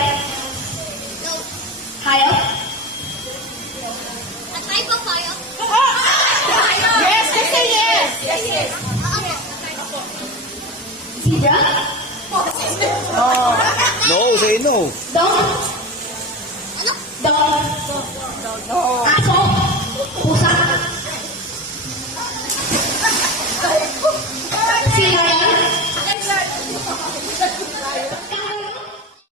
No. Hayop? A type of fire? Yes, just say yes. Yes. Zebra? No, say no. Dog? Ano? Dog? Aso?